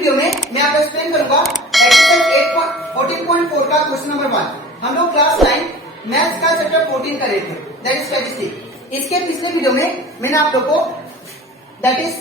Video में मैं आपको एक्सप्लेन करूंगा एक्सरसाइज 14.4 का क्वेश्चन नंबर 1। हम लोग क्लास 9 मैथ्स का चैप्टर 14 कर रहे थे, दैट इज स्टैटिस्टिक्स। इसके पिछले वीडियो में मैंने आप लोग को दैट इज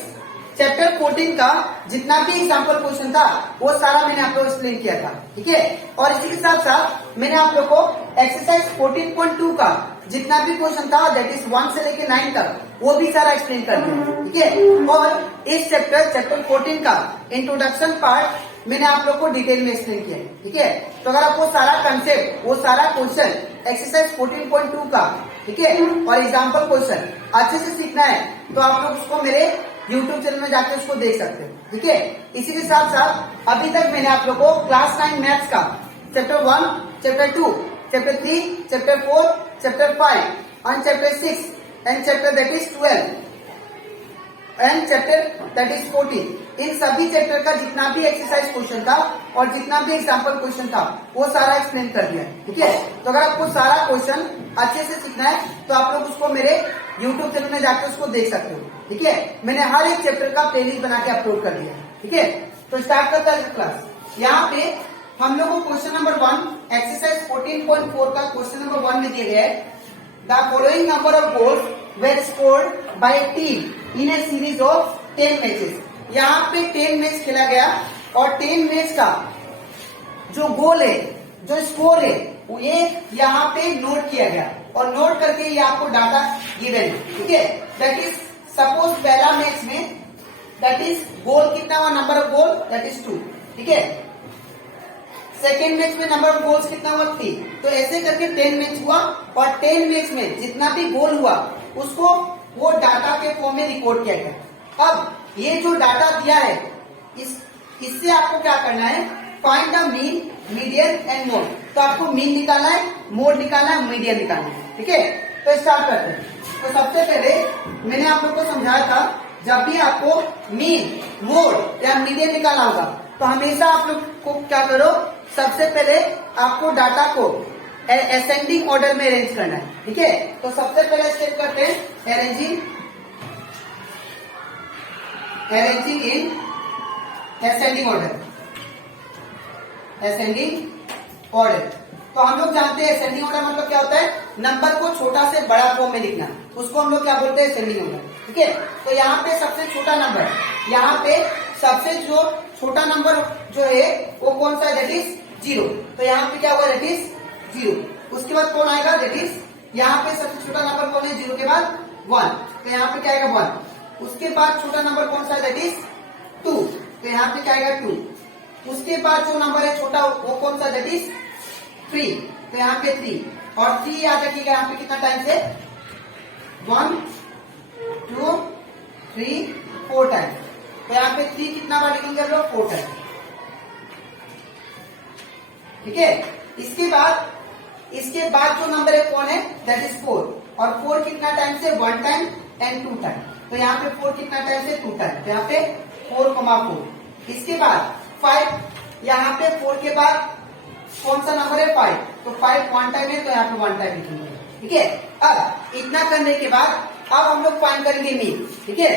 चैप्टर 14 का जितना भी एग्जाम्पल क्वेश्चन था वो सारा मैंने आप लोग एक्सप्लेन किया था, ठीक है। और इसी के साथ साथ मैंने आप लोग को एक्सरसाइज 14.2 का जितना भी क्वेश्चन था दैट इज 1 से लेके 9 तक वो भी सारा एक्सप्लेन कर दिया, ठीक है। और इस चैप्टर 14 का इंट्रोडक्शन पार्ट मैंने आप लोग को डिटेल में एक्सप्लेन किया, ठीक है। तो अगर आपको सारा कंसेप्ट वो सारा क्वेश्चन एक्सरसाइज 14.2 का, ठीक है, और एग्जाम्पल क्वेश्चन अच्छे से सीखना है तो आप लोग उसको मेरे YouTube चैनल में जाके उसको देख सकते हो, ठीक है। इसी के साथ साथ अभी तक मैंने आप लोग को क्लास 9 मैथ्स का chapter 1, chapter 2, chapter 3, chapter 4, chapter 5 and chapter 6 and chapter that is 12 and chapter that is 14, इन सभी चैप्टर का जितना भी एक्सरसाइज क्वेश्चन था और जितना भी एग्जाम्पल क्वेश्चन था वो सारा एक्सप्लेन कर दिया, ठीक है। तो अगर आपको सारा क्वेश्चन अच्छे से सीखना है तो आप लोग उसको मेरे YouTube चैनल में जाकर उसको देख सकते हो, ठीक है। मैंने हर एक चैप्टर का प्लेलिस्ट बना के अपलोड कर दिया, ठीक है। तो स्टार्ट करता है क्लास। यहाँ पे हम लोग को क्वेश्चन नंबर 1 एक्सरसाइज 14.4 का क्वेश्चन नंबर 1 में दिया गया है the following number of goals were scored by a team in a series of 10 matches. यहाँ पे 10 मैच खेला गया और 10 मैच का जो गोल है, जो स्कोर है, वो ये यहाँ पे नोट किया गया और नोट करके ये आपको डाटा गिवन है, ठीक है। दैट इज सपोज पहला मैच में दैट इज गोल कितना हुआ, number of goal that is 2, ठीक है। सेकेंड मैच में नंबर ऑफ गोल्स कितना हुआ 3। तो ऐसे करके 10 मैच हुआ और 10 मैच में जितना भी गोल हुआ उसको वो डाटा के फॉर्म में रिकॉर्ड किया गया। अब ये जो डाटा दिया है इससे आपको क्या करना है, find the mean, median and mode. तो आपको मीन निकालना है, मोड निकालना है, मीडियन निकालना है, ठीक है। तो स्टार्ट करते हैं। तो सबसे पहले मैंने आप लोग को समझाया था जब भी आपको मीन, मोड या मीडियन निकालना होगा तो हमेशा आप लोग को क्या करो, सबसे पहले आपको डाटा को असेंडिंग ऑर्डर में अरेंज करना है, ठीक है। तो सबसे पहले स्टेप करते हैं अरेंजिंग इन असेंडिंग ऑर्डर। तो हम लोग जानते हैं असेंडिंग ऑर्डर मतलब क्या होता है, नंबर को छोटा से बड़ा फॉर्म में लिखना, उसको हम लोग क्या बोलते हैं, असेंडिंग ऑर्डर, ठीक है। तो यहाँ पे सबसे छोटा नंबर, यहाँ पे सबसे जो छोटा नंबर जो है वो कौन सा है, दैट इज 0। तो यहाँ पे क्या हुआ, दैट इज 0। उसके बाद कौन आएगा, दैट इज यहाँ पे सबसे छोटा नंबर कौन है, 0 के बाद 1। तो यहाँ पे क्या आएगा 1। उसके बाद छोटा नंबर कौन सा है, दैट इज 2। तो यहाँ पे क्या आएगा 2। उसके बाद जो नंबर है छोटा वो कौन सा, दैट इज 3। तो यहाँ पे 3 और 3 याद रखिएगा यहाँ पे कितना टाइम से, 1 2 3 4 टाइम। तो यहाँ पे 3 कितना बार लिखेंगे हम लोग, 4 टाइम, ठीक है। इसके बाद जो नंबर है कौन है, दैट इज 4। और 4 कितना टाइम से, 1 टाइम एंड 2 टाइम। तो यहाँ पे 4 कितना टाइम से, 2 टाइम। तो यहाँ पे 4,4। इसके बाद 5, यहाँ पे 4 के बाद कौन सा नंबर है, 5। तो 5 1 टाइम है तो यहाँ पे 1 टाइम लिखेंगे, ठीक है। अब इतना करने के बाद अब हम लोग फाइंड करेंगे मीन, ठीक है।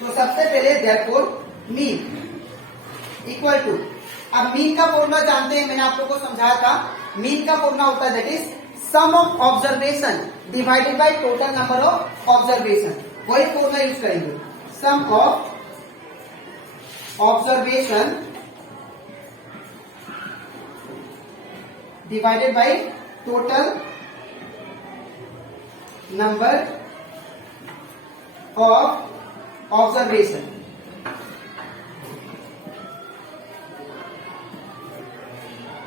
तो सबसे पहले देयरफॉर मीन इक्वल टू, अब मीन का फॉर्मूला जानते हैं, मैंने आप लोगों को समझाया था। मीन का फॉर्मूला होता है that is sum of observation divided by total number of observation. वही फॉर्मूला यूज करेंगे, sum of observation divided by total number of observation.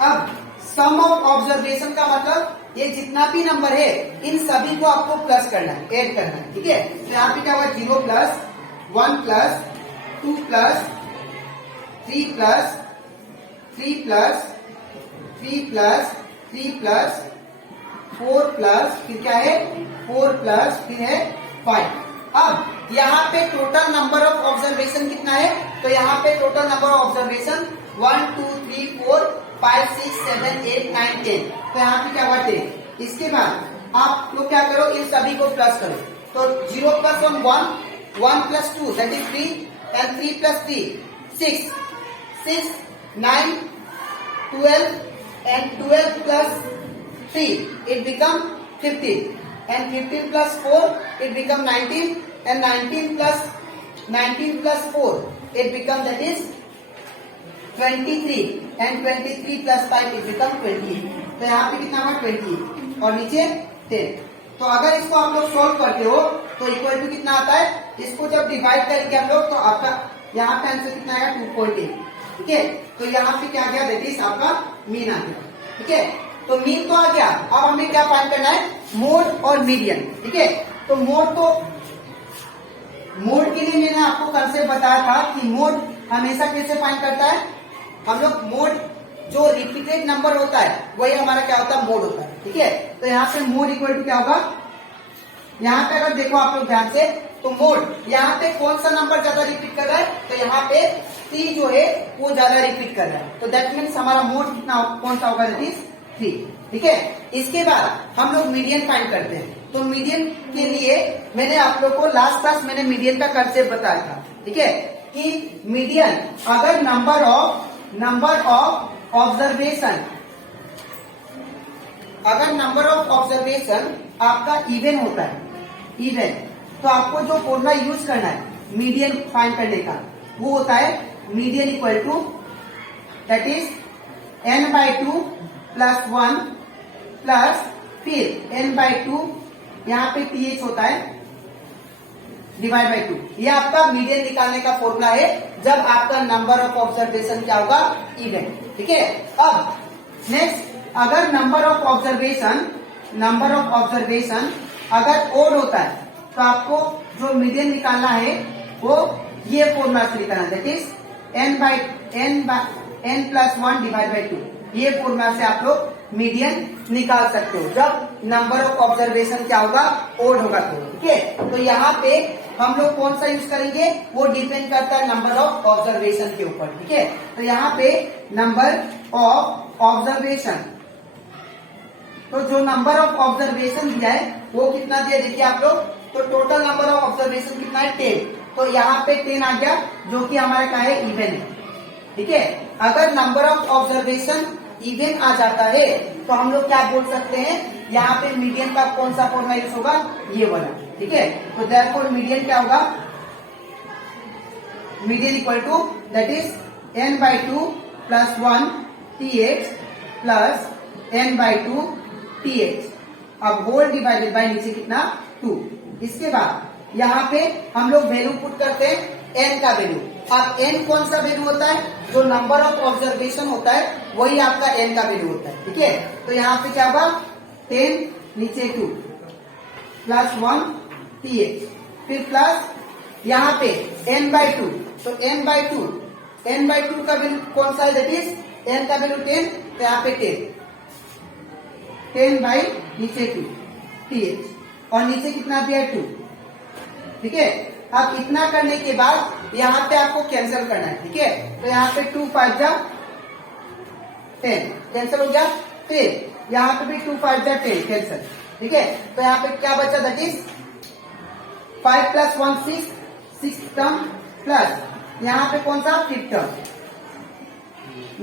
अब सम ऑफ ऑब्जर्वेशन का मतलब ये जितना भी नंबर है इन सभी को आपको प्लस करना है, ऐड करना है, ठीक है। तो यहाँ पे क्या हुआ, 0 plus 1 plus 2 plus 3 plus 3 plus 3 plus 3 plus 4 plus फिर क्या है, 4 प्लस फिर है 5। अब यहाँ पे टोटल नंबर ऑफ ऑब्जर्वेशन कितना है, तो यहाँ पे टोटल नंबर ऑफ ऑब्जर्वेशन 1 2 3 4 5 6 7 8 9 10। तो यहाँ पे क्या हुआ 10। इसके बाद आप लोग क्या करो, इन सभी को प्लस करो। तो 0 plus 1 1 1 plus 2 that is 3 and 3 plus 3 6 6, 9, 12 and 12 plus 3 it become 15 and 15 plus 4 it become 19 and 19 plus 4 it become that is 23 and 23 plus 5 it become 20। तो यहाँ पे कितना हुआ 20 और नीचे 10। तो अगर इसको आप लोग सॉल्व करते हो तो इक्वल टू कितना आता है, इसको जब डिवाइड करेंगे हम लोग तो आपका यहाँ पे आंसर कितना आएगा 2.8। ठीक है, तो यहाँ पे क्या गया दैट इज आपका मीन आ गया। ठीक है, तो मीन तो आ गया। अब हमें क्या फाइंड करना है, मोड और मीडियन। ठीक है, तो मोड के लिए मैंने आपको कंसेप्ट बताया था कि मोड हमेशा कैसे फाइंड करता है, हम लोग मोड जो रिपीटेड नंबर होता है वही हमारा क्या होता है, मोड होता है। ठीक है, तो यहाँ पे मोड इक्वल टू क्या होगा, यहाँ पे अगर देखो आप लोग ध्यान से तो मोड यहाँ पे कौन सा नंबर ज्यादा रिपीट कर रहा है, तो यहाँ पे 3 जो है वो ज्यादा रिपीट कर रहा है। तो दैट मीन्स हमारा मोड कितना कौन सा होगा, दैट इज 3। ठीक है, इसके बाद हम लोग मीडियन फाइंड करते हैं। तो मीडियन के लिए मैंने आप लोग को लास्ट क्लास मैंने मीडियन का कंसेप्ट बताया था। ठीक है, कि मीडियन अगर नंबर ऑफ ऑब्जर्वेशन आपका इवन होता है, इवन, तो आपको जो फॉर्मूला यूज करना है मीडियन फाइंड करने का वो होता है median equal to that is n/2 plus 1 plus फिर n/2 यहाँ पे th होता है डिवाइड बाई 2। ये आपका मीडियन निकालने का फॉर्मूला है जब आपका नंबर ऑफ ऑब्जर्वेशन क्या होगा, इवन। ठीक है, अब नेक्स्ट अगर नंबर ऑफ ऑब्जर्वेशन अगर ओड होता है तो आपको जो मीडियन निकालना है वो ये फॉर्मूला से निकालना, that is n plus 1 divide by 2। ये फॉर्मूला से आप लोग मीडियन निकाल सकते हो जब नंबर ऑफ ऑब्जर्वेशन क्या होगा, ओड होगा तो। ठीक है, तो यहाँ पे हम लोग कौन सा यूज करेंगे वो डिपेंड करता है नंबर ऑफ ऑब्जर्वेशन के ऊपर। ठीक है, तो यहाँ पे नंबर ऑफ ऑब्जर्वेशन, तो जो नंबर ऑफ ऑब्जर्वेशन दिया है वो कितना दिया देखिए आप लोग, तो टोटल नंबर ऑफ ऑब्जर्वेशन कितना है 10। तो यहाँ पे 10 आ गया जो कि हमारा क्या है, इवन है। ठीक है, अगर नंबर ऑफ ऑब्जर्वेशन इवन आ जाता है तो हम लोग क्या बोल सकते हैं, यहाँ पे मीडियन का कौन सा फॉर्मूला यूज होगा, ये वाला। ठीक है, तो देयरफॉर मीडियन क्या होगा, median equal to that is n/2 plus 1 th plus n/2 th, अब होल डिवाइडेड बाय नीचे कितना 2। इसके बाद यहाँ पे हम लोग वैल्यू पुट करते हैं n का वैल्यू। अब n कौन सा वैल्यू होता है, जो नंबर ऑफ ऑब्जर्वेशन होता है वही आपका n का वैल्यू होता है। ठीक है, तो यहाँ पे क्या होगा 10 नीचे 2 प्लस 1 th फिर प्लस यहाँ पे n/2, तो n/2 का वैल्यू कौन सा है, दैट इज n का वैल्यू 10, तो यहाँ पे 10 बाई नीचे 2 th और नीचे कितना दिया 2। ठीक है, अब इतना करने के बाद यहाँ पे आपको कैंसिल करना है। ठीक है, तो यहाँ पे 2 5 जा 10 कैंसिल हो गया, फिर यहाँ पे भी 2 5 जा 10 कैंसिल। ठीक है, तो यहाँ पे क्या बचा, that is 5 plus 1 6 term plus यहाँ पे कौन सा 5 टर्म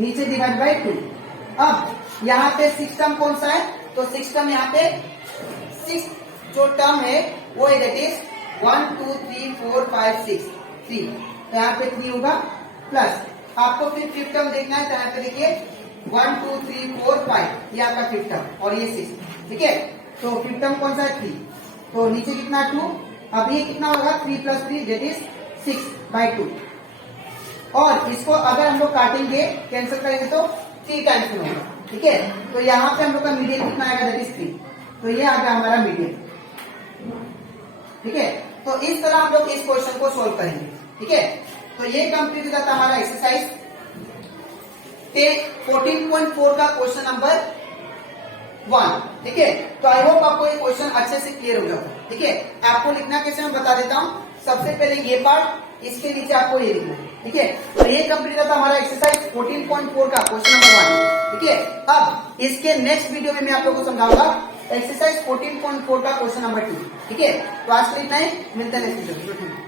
नीचे डिवाइड बाई 2। अब यहाँ पे 6 टर्म कौन सा है, तो 6 टर्म यहाँ पे 6 जो टर्म है वो है दैट इज 1 2 3 4 5 6 3, तो यहाँ पे 3 होगा प्लस आपको फिर 5 टर्म देखना है, तो यहाँ पे देखिए 1 2 3 4 5 ये आपका 5 टर्म और ये 6। ठीक है, तो 5 टर्म कौन सा है 3, तो नीचे कितना 2, अब ये कितना होगा 3 प्लस 3 दैट इज 6/2। और इसको अगर हम लोग काटेंगे कैंसिल करेंगे तो 3 टाइम्स में होगा। ठीक है, तो यहाँ पे हम लोग का मीडियन कितना आएगा, दैट इज 3, तो ये आ गया हमारा मीडियन। ठीक है, तो इस तरह हम लोग इस क्वेश्चन को सोल्व करेंगे। ठीक है, तो ये कंप्लीट हो जाता हमारा एक्सरसाइज 14.4 का क्वेश्चन नंबर 1। ठीक है, तो आई होप आपको ये क्वेश्चन अच्छे से क्लियर हो जाता है। ठीक है, आपको लिखना कैसे मैं बता देता हूँ। सबसे पहले ये पार्ट, इसके नीचे आपको ये लिखना है। ठीक है, तो ये कंप्लीट होता हमारा एक्सरसाइज 14.4 का क्वेश्चन नंबर 1। ठीक है, अब इसके नेक्स्ट वीडियो में मैं आप लोगों को समझाऊंगा एक्सरसाइज 14.4 का क्वेश्चन नंबर 2। ठीक है, तो आज के लिए इतना ही, मिलते हैं नेक्स्ट वीडियो में।